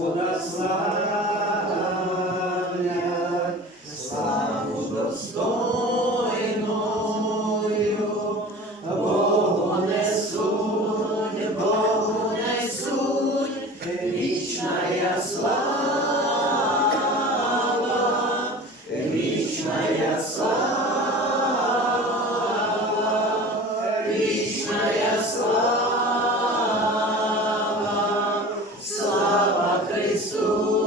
Господа славлять, славу достойною, Богу несуть, Богу несуть, вічна слава, вічна слава, вічна слава. soul.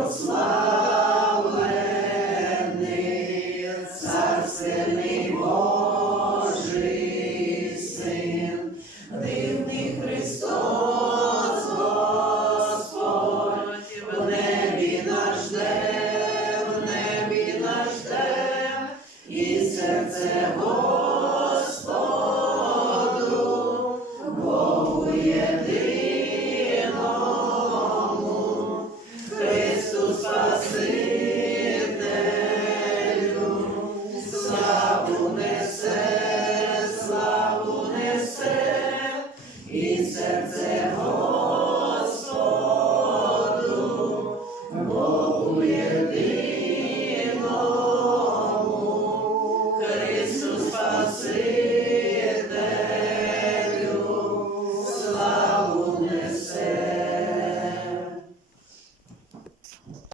nosso і серце Господь.